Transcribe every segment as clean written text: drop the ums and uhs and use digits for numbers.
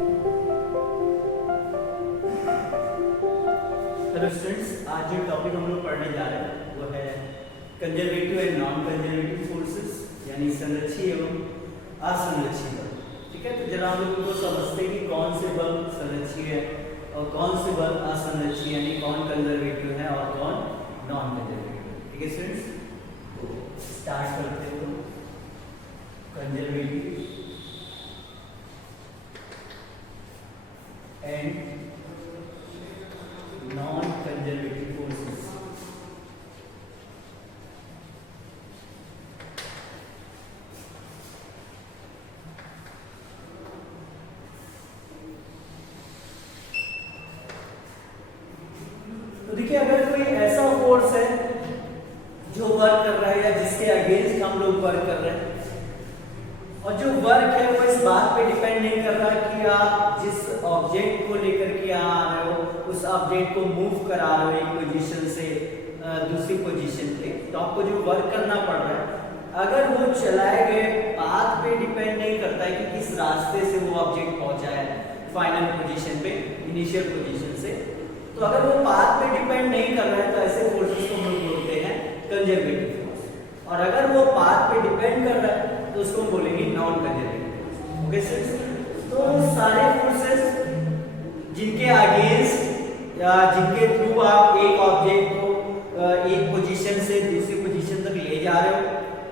Hello students, आज जो topic हम लोग पढ़ने जा रहे हैं वो है conservative and non conservative forces, यानी संरक्षी एवं असंरक्षी बल। ठीक है, तो जरा हम लोग को समझते हैं कि कौन से बल संरक्षी है और कौन से बल असंरक्षी, यानी कौन कंजर्वेटिव है और कौन नॉन कंजर्वेटिव। ठीक है स्टूडेंट्स, तो स्टार्ट करते हैं। तो conservative and non conservative forces. तो देखिए, अगर कोई ऐसा फोर्स है जो वर्क कर रहा है या जिसके अगेंस्ट हम लोग वर्क कर रहे हैं, और जो वर्क है वो इस बात पे डिपेंड नहीं कर रहा कि आप जिस ऑब्जेक्ट को लेकर के आ रहे हो उस ऑब्जेक्ट को मूव करा रहे हो एक पोजीशन से दूसरी पोजीशन पे, तो आपको जो वर्क करना पड़ रहा है, अगर वो चलाए गए पाथ पे डिपेंड नहीं करता है कि किस रास्ते से वो ऑब्जेक्ट पहुंचा है फाइनल पोजीशन पे, इनिशियल पोजीशन से, तो अगर वो पाथ पे डिपेंड नहीं कर रहा है तो ऐसे फोर्सेस को हम लोग बोलते हैं कंजर्वेटिव फोर्स। और अगर वो पाथ पे डिपेंड कर रहा है तो उसको हम बोलेंगे नॉन कंजर्वेटिव। ओके स्टूडेंट्स, तो सारे फोर्सेस जिनके अगेंस्ट या जिनके थ्रू आप एक ऑब्जेक्ट को एक पोजीशन से दूसरी पोजीशन तक ले जा रहे हो,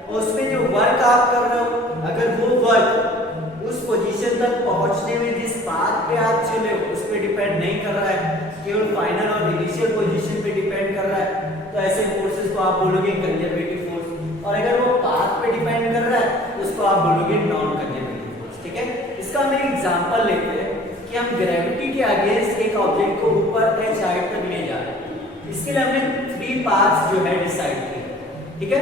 और उसमें जो वर्क आप कर रहे हो, अगर वो वर्क उस पोजीशन तक पहुंचने में जिस पाथ पे आप चले हो उस पे डिपेंड नहीं कर रहा है, केवल फाइनल और इनिशियल पोजीशन पे डिपेंड कर रहा है, तो ऐसे फोर्सेस को आप बोलोगे कंजर्वेटिव फोर्स। और अगर वो पाथ पे डिपेंड कर रहा है तो उसको आप बोलोगे नॉन कंजर्वेटिव फोर्स। ठीक है, इसका हम एक एग्जांपल लेते हैं कि हम ग्रेविटी के अगेंस्ट एक ऑब्जेक्ट को ऊपर h हाइट तक ले जा रहे हैं। इसके लिए हमने 3 पाथ्स जो है डिसाइड किए। ठीक है,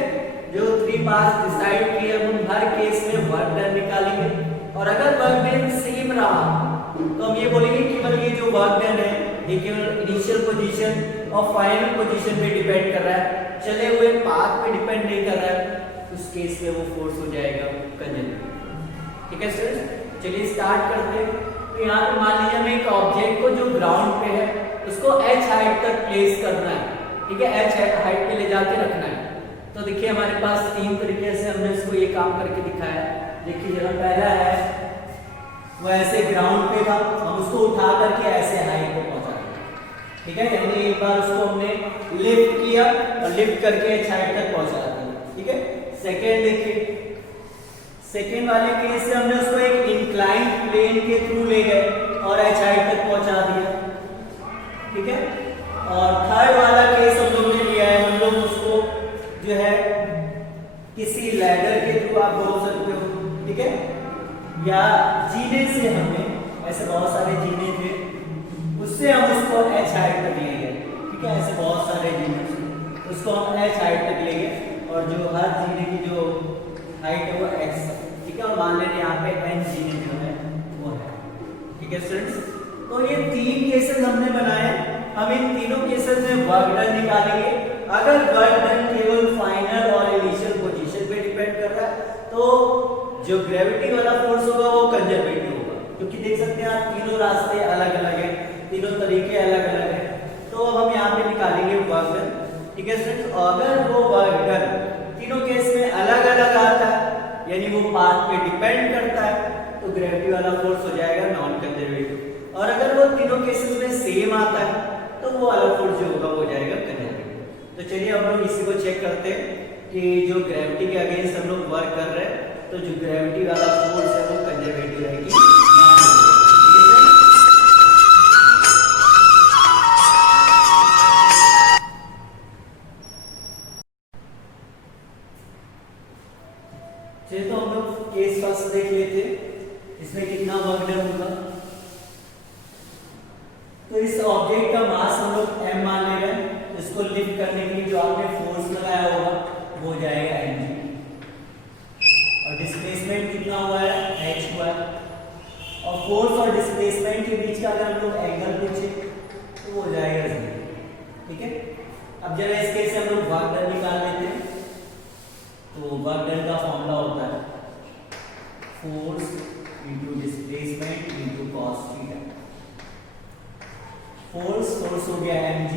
जो 3 पाथ्स डिसाइड किए हम हर केस में वर्क डन निकालेंगे, और अगर वर्क डन सेम रहा तो हम ये बोलेंगे केवल ये जो वर्क डन है ये केवल इनिशियल पोजीशन और फाइनल पोजीशन पे डिपेंड कर रहा है, चले हुए पाथ पे डिपेंड नहीं कर रहा है, उस केस में वो फोर्स हो जाएगा कंजर्वेटिव। ठीक है स्टूडेंट्स, चलिए स्टार्ट करते हैं। तो यहाँ पे मान लीजिए हमें एक ऑब्जेक्ट को जो ग्राउंड पे है उसको h हाइट तक प्लेस करना है। ठीक है, h हाइट पे ले जाके रखना है। तो देखिए हमारे पास 3 तरीके से हमने इसको ये काम करके दिखाया है। देखिए जरा, पहला है वो ऐसे ग्राउंड पे था, हम उसको उठा करके ऐसे हाइट पे पहुंचा दिया। ठीक है, यानी एक बार उसको हमने लिफ्ट किया और लिफ्ट करके h हाइट तक पहुंचा दिया। ठीक है, सेकंड देखिए, सेकंड वाले केस से हमने उसको एक इंक्लाइंड प्लेन के थ्रू ले गए और h हाइट तक पहुंचा दिया। ठीक है, और थर्ड वाला केस हम लोग ने लिया है, हम लोग उसको जो है किसी लैडर के थ्रू आप बोल सकते हो, ठीक है, या जीने से, हमने ऐसे बहुत सारे जीने थे उससे हम उसको h हाइट तक ले गए। ठीक है, ऐसे बहुत सारे जीने उसको हम h हाइट तक ले गए, और जो हर जीने की जो हाइट है वो x। ठीक है, और मान लेते यहाँ पे n जीने जो है वो है। ठीक है स्टूडेंट्स, तो ये 3 केसेस हमने बनाए। हम इन तीनों केसेस में वर्क डन निकालेंगे। अगर वर्क डन केवल फाइनल और इनिशियल पोजीशन पे डिपेंड कर रहा है तो जो ग्रेविटी वाला फोर्स होगा वो कंजर्वेटिव होगा, क्योंकि देख सकते हैं आप तीनों रास्ते अलग अलग हैं, तीनों तरीके अलग अलग हैं। तो हम यहाँ पे निकालेंगे वर्क डन। ठीक है स्टूडेंट्स, अगर वो वर्क डन तीनों केस में अलग अलग आता है, यानी वो पाथ पे डिपेंड करता है, तो ग्रेविटी वाला फोर्स हो जाएगा नॉन कंजर्वेटिव। और अगर वो तीनों केसेस में सेम आता है तो वो वाला फोर्स जो होगा वो हो जाएगा कंजर्वेटिव। तो चलिए हम लोग इसी को चेक करते हैं कि जो ग्रेविटी के अगेंस्ट हम लोग वर्क कर रहे हैं, तो जो ग्रेविटी वाला फोर्स है वो कंजर्वेटिव रहेगी। चलिए तो हम लोग केस फर्स्ट देख लेते हैं, इसमें कितना वर्क डन होगा। तो इस ऑब्जेक्ट का मास हम लोग m मान ले रहे हैं, इसको लिफ्ट करने के लिए जो आपने फोर्स लगाया होगा वो हो जाएगा mg, और डिस्प्लेसमेंट कितना हुआ है h हुआ है, और फोर्स और डिस्प्लेसमेंट के बीच का अगर हम लोग एंगल पूछे तो वो हो जाएगा 0। ठीक है, अब जरा इस केस से हम लोग वर्क डन निकाल लेते हैं। तो वर्क डन का फॉर्मूला होता है force into displacement into cos theta. Force हो गया mg,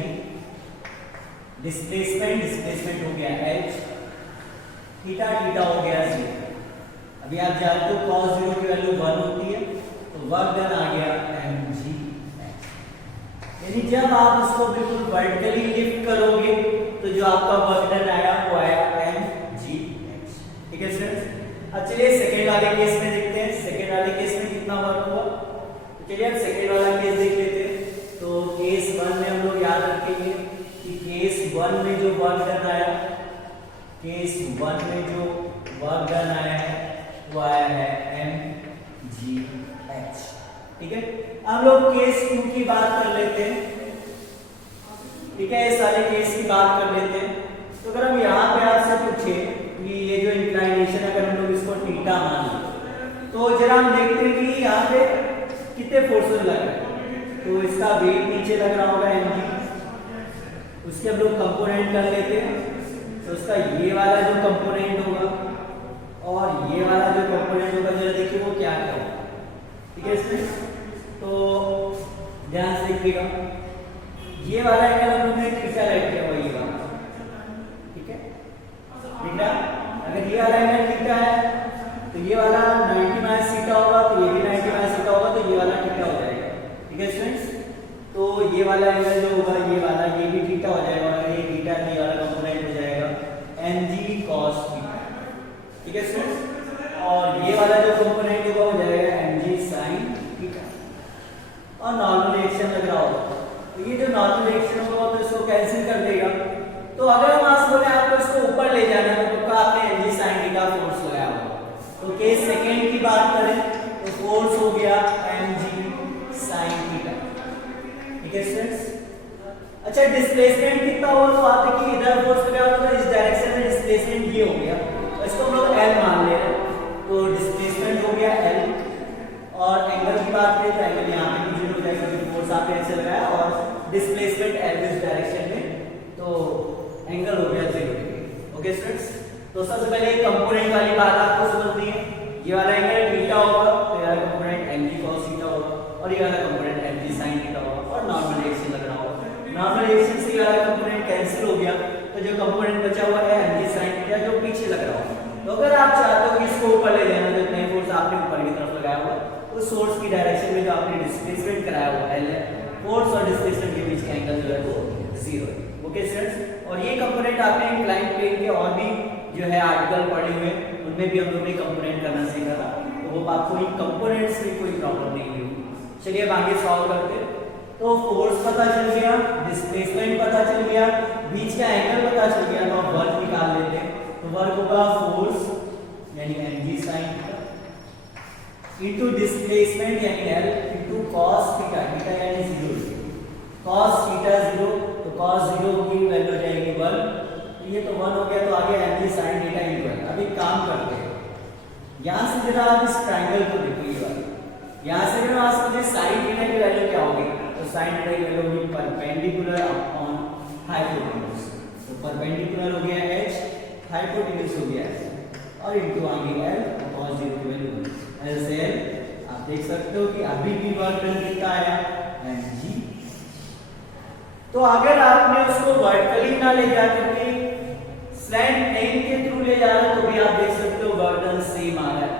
डिस्प्लेसमेंट हो गया h, थीटा हो गया 0। अभी आप जानते हो cos 0 की वैल्यू 1 होती है, तो वर्क डन आ गया mg। यानी जब आप उसको बिल्कुल वर्टिकली लिफ्ट करोगे तो जो आपका वर्क डन आया वो आया mg। ठीक है स्टूडेंट्स, अब चलिए सेकेंड वाले केस में देखते हैं। सेकेंड वाले केस में कितना वर्क हुआ, तो चलिए हम सेकेंड वाला केस देख लेते हैं। तो केस 1 में हम लोग याद रखेंगे कि केस 1 में जो वर्क डन आया, केस 1 में जो वर्क डन आया है वो आया है mgh। ठीक है, हम लोग केस 2 की बात कर लेते हैं। ठीक है, इस वाले केस की बात कर लेते हैं। तो अगर हम यहाँ पे आपसे पूछे कि ये जो इंक्लाइनेशन अगर हम लोग इसको थीटा मान लें, तो जरा हम देखते हैं कि यहाँ पे कितने फोर्सेस लग रहे हैं। तो इसका वेट नीचे लग रहा होगा mg, उसके हम लोग कंपोनेंट कर लेते हैं। तो उसका ये वाला जो कंपोनेंट होगा और ये वाला जो कंपोनेंट होगा, जरा देखिए वो क्या क्या होगा। ठीक है इसमें, तो ध्यान से देखिएगा, ये वाला एंगल हम लोग ने थीटा राइट किया हुआ, ये वाला। ठीक है थीटा, अगर ये वाला एंगल थीटा है तो ये वाला 90 माइनस थीटा होगा, तो ये भी 90 माइनस थीटा होगा, तो ये वाला थीटा हो जाएगा। ठीक है स्टूडेंट्स, तो ये वाला एंगल जो होगा ये वाला, ये भी थीटा हो जाएगा, और ये थीटा नहीं, ये वाला कंपोनेंट हो जाएगा mg cos थीटा। ठीक है स्टूडेंट्स, और ये वाला जो कंपोनेंट होगा हो जाएगा mg sin थीटा। और नॉर्मल रिएक्शन लग रहा होगा, तो ये जो नॉर्मल रिएक्शन होगा तो इसको कैंसिल कर देगा। तो अगर हम आज बोले आपको इसको ऊपर ले जाना है तो आपने mg sin थीटा फोर्स लगाया होगा। तो केस सेकेंड की बात करें तो फोर्स हो गया mg sin थीटा। ठीक है स्टूडेंट्स, अच्छा डिस्प्लेसमेंट कितना हुआ, तो आप देखिए इधर फोर्स लगाया तो इस डायरेक्शन में डिस्प्लेसमेंट ये हो गया, तो इसको हम लोग l मान ले रहे हैं। तो डिस्प्लेसमेंट हो गया l, और एंगल की बात करें तो एंगल यहाँ पे भी जीरो हो जाएगा क्योंकि फोर्स आपने ऐसे लगाया, और डिस्प्लेसमेंट l इस डायरेक्शन में, तो एंगल हो गया 0 डिग्री। ओके स्टूडेंट्स, तो सबसे पहले कंपोनेंट वाली बात आपको समझनी है। ये वाला एंगल थीटा होगा, तो ये वाला कंपोनेंट mg cos थीटा होगा, और ये वाला कंपोनेंट mg sin थीटा होगा, और नॉर्मल रिएक्शन लग रहा होगा। नॉर्मल रिएक्शन से ये वाला कंपोनेंट कैंसिल हो गया, तो जो कंपोनेंट बचा हुआ है mg sin थीटा जो पीछे लग रहा होगा। तो अगर आप चाहते हो कि इसको ऊपर ले जाना, तो इतना फोर्स आपने ऊपर की तरफ लगाया हुआ, उस सोर्स की डायरेक्शन में जो आपने डिस्प्लेसमेंट कराया हुआ है, फोर्स और डिस्प्लेसमेंट के बीच का एंगल जो है वो 0 है। ओके स्टूडेंट्स, और ये कंपोनेंट आपने इंक्लाइंड प्लेन के और भी जो है आर्टिकल पढ़े हुए, उनमें भी हम लोग ने कंपोनेंट करना सीखा था, तो वो आपको इन कंपोनेंट्स में कोई प्रॉब्लम नहीं हुई। चलिए अब आगे सॉल्व करते हैं। तो फोर्स पता चल गया, डिस्प्लेसमेंट पता चल गया, बीच का एंगल पता चल गया, तो अब वर्क निकाल लेते हैं। तो वर्क होगा फोर्स यानी mg sin theta into displacement यानी l into cos theta, theta यानी 0, cos थीटा 0, तो cos 0 की वैल्यू हो जाएगी 1, तो ये तो 1 हो गया, तो आगे mg sin theta into l। अभी काम करते हैं, यहां से जरा आप इस ट्रायंगल को देखो, ये वाला यहां से जरा आज मुझे sin थीटा की वैल्यू क्या होगी, तो sin थीटा की वैल्यू होगी परपेंडिकुलर अपॉन हाइपोटेन्यूज। तो परपेंडिकुलर हो गया h, हाइपोटेन्यूज हो गया h, और इनटू आगे l, cos 0 की वैल्यू l से l। आप देख सकते हो कि अभी भी वर्क डन कितना आया mg। तो अगर आपने उसको वर्टिकली ना ले जाकर के स्लैंट प्लेन के थ्रू ले जा रहे हो, तो भी आप देख सकते हो वर्क डन सेम आ रहा है।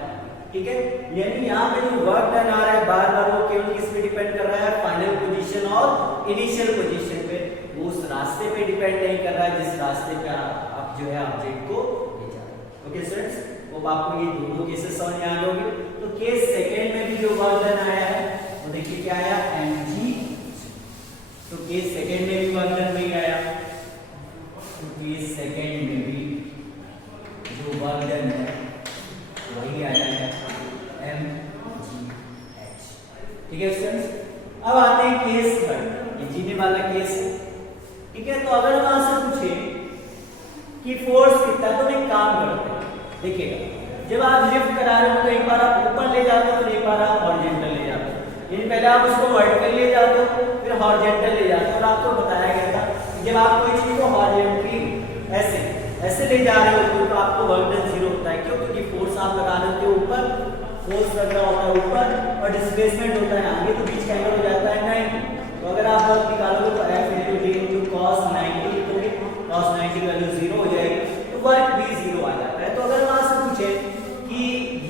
ठीक है, यानी यहाँ पे जो वर्क डन आ रहा है बार बार वो केवल किस पे डिपेंड कर रहा है, फाइनल पोजीशन और इनिशियल पोजीशन पे, वो उस रास्ते पे डिपेंड नहीं कर रहा है जिस रास्ते पे आप जो है ऑब्जेक्ट को ले जा रहे हो। ओके स्टूडेंट्स, वो आपको ये दोनों केसेस समझ में आ जाओगे। तो केस सेकंड में भी जो वर्क डन आया है वो देखिए क्या आया mg। तो केस सेकंड में भी वर्क डन नहीं आया, तो केस सेकंड में भी जो वर्क डन है वही आया है mgh। ठीक है स्टूडेंट्स, अब आते हैं केस थर्ड, जीने वाला केस। ठीक है, तो अगर हम आपसे पूछे कि फोर्स कितना, तो एक काम करते हैं, देखिएगा जब आप लिफ्ट करा रहे हो तो एक बार आप ऊपर ले जाते हो, फिर एक बार आप हॉरिजॉन्टल ले जाते हो, यानी पहले आप उसको वर्टिकल ले जाते हो फिर हॉरिजॉन्टल ले जाते हो। और आपको बताया गया था कि जब आप कोई चीज को हॉरिजॉन्टली ऐसे ले जा रहे हो तो आपको वर्क डन 0 होता है। क्यों? क्योंकि फोर्स आप लगा रहे हो ऊपर, फोर्स लग रहा होता है ऊपर और डिस्प्लेसमेंट होता है आगे, तो बीच का एंगल हो जाता है 90। तो अगर आप वर्क निकालोगे तो F × D × cos 90 लिखोगे, cos 90 वैल्यू 0 हो जाएगी, तो वर्क भी 0 आ जाता है। तो अगर वहां से पूछे कि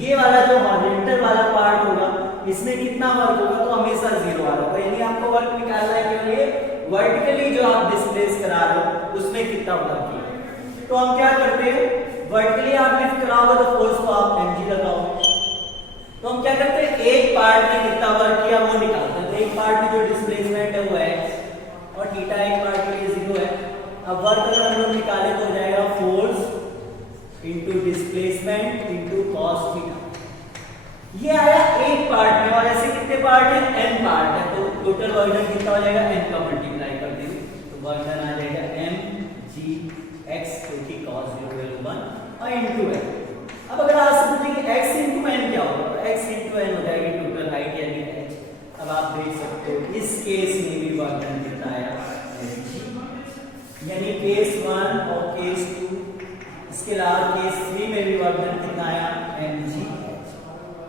ये वाला जो हॉरिजॉन्टल वाला पार्ट होगा इसमें कितना वर्क होगा, तो हमेशा 0 आ जाता है, यानी आपको वर्क निकालना है कि ये वर्टिकली जो आप डिस्प्लेस करा रहे हो उसमें कितना वर्क है। तो हम क्या करते हैं, वर्टिकली आप लिफ्ट कराओगे तो फोर्स को आप mg लगाओगे, तो हम क्या करते हैं एक पार्ट में कितना वर्क किया वो निकालते हैं। तो एक पार्ट में जो डिस्प्लेसमेंट है वो x और थीटा एक पार्ट के लिए 0 है। अब वर्क अगर हम लोग निकालें तो हो जाएगा force into displacement into cos theta. ये आया एक पार्ट में, और ऐसे कितने पार्ट है, n पार्ट है, तो टोटल वर्क डन कितना हो जाएगा, n का मल्टीप्लाई कर देंगे तो वर्क डन आ जाएगा mgx, क्योंकि cos 0 वैल्यू 1 और इनटू n। अब अगर आप पूछें कि x × n क्या होगा, तो x × n हो जाएगी टोटल हाइट यानी h। अब आप देख सकते हो इस केस में भी वर्क डन कितना आया mg, यानी केस 1 और केस 2, इसके अलावा केस 3 में भी वर्क डन कितना आया mg।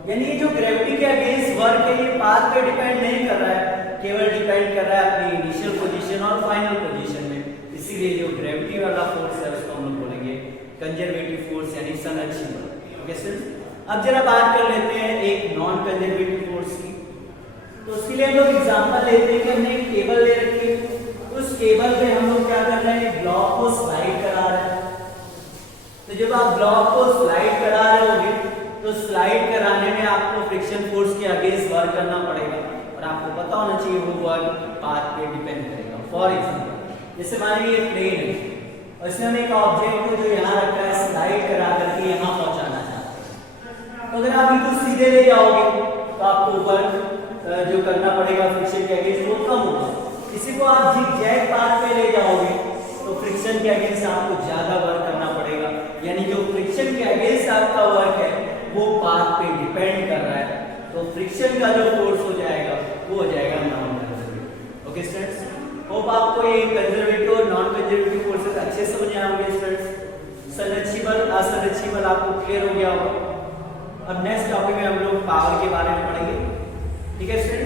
यानी जो ग्रेविटी के अगेंस्ट वर्क है ये पाथ पे डिपेंड नहीं कर रहा है, केवल डिपेंड कर रहा है अपनी इनिशियल पोजीशन और फाइनल पोजीशन में। इसीलिए जो ग्रेविटी वाला फोर्स है उसको हम लोग बोलेंगे कंजर्वेटिव फोर्स यानी संरक्षी बल। ओके स्टूडेंट्स, अब जरा बात कर लेते हैं एक नॉन कंजर्वेटिव फोर्स की। तो उसके लिए हम लोग एग्जांपल लेते हैं कि हमने एक टेबल ले रखी है, उस टेबल पे हम लोग क्या कर रहे हैं, ब्लॉक को स्लाइड करा रहे हैं। तो जब आप ब्लॉक को स्लाइड करा रहे होगे तो स्लाइड कराने में आपको फ्रिक्शन फोर्स के अगेंस्ट वर्क करना पड़ेगा, और आपको पता होना चाहिए वो वर्क पाथ पे डिपेंड करेगा। फॉर एग्जांपल जैसे मान लीजिए प्लेन है और इसमें हम एक ऑब्जेक्ट को जो यहाँ रखा है स्लाइड करा करके यहाँ पहुंचाना चाहते हैं, तो अगर आप बिल्कुल सीधे ले जाओगे तो आपको वर्क जो करना पड़ेगा फ्रिक्शन के अगेंस्ट वो कम होगा। किसी को आप जिग-जैग पाथ पे ले जाओगे तो फ्रिक्शन के अगेंस्ट आपको ज्यादा वर्क करना पड़ेगा, यानी जो फ्रिक्शन के अगेंस्ट आपका वर्क है वो पाथ पे डिपेंड कर रहा है, तो फ्रिक्शन का जो फोर्स हो जाएगा वो हो जाएगा non conservative. Okay students, hope आपको ये कंजर्वेटिव और नॉन कंजर्वेटिव फोर्सेस अच्छे समझ में आएंगे स्टूडेंट्स। संरक्षी बल असंरक्षी बल आपको क्लियर हो गया होगा। अब नेक्स्ट टॉपिक में हम लोग पावर के बारे में पढ़ेंगे, ठीक है स्टूडेंट्स।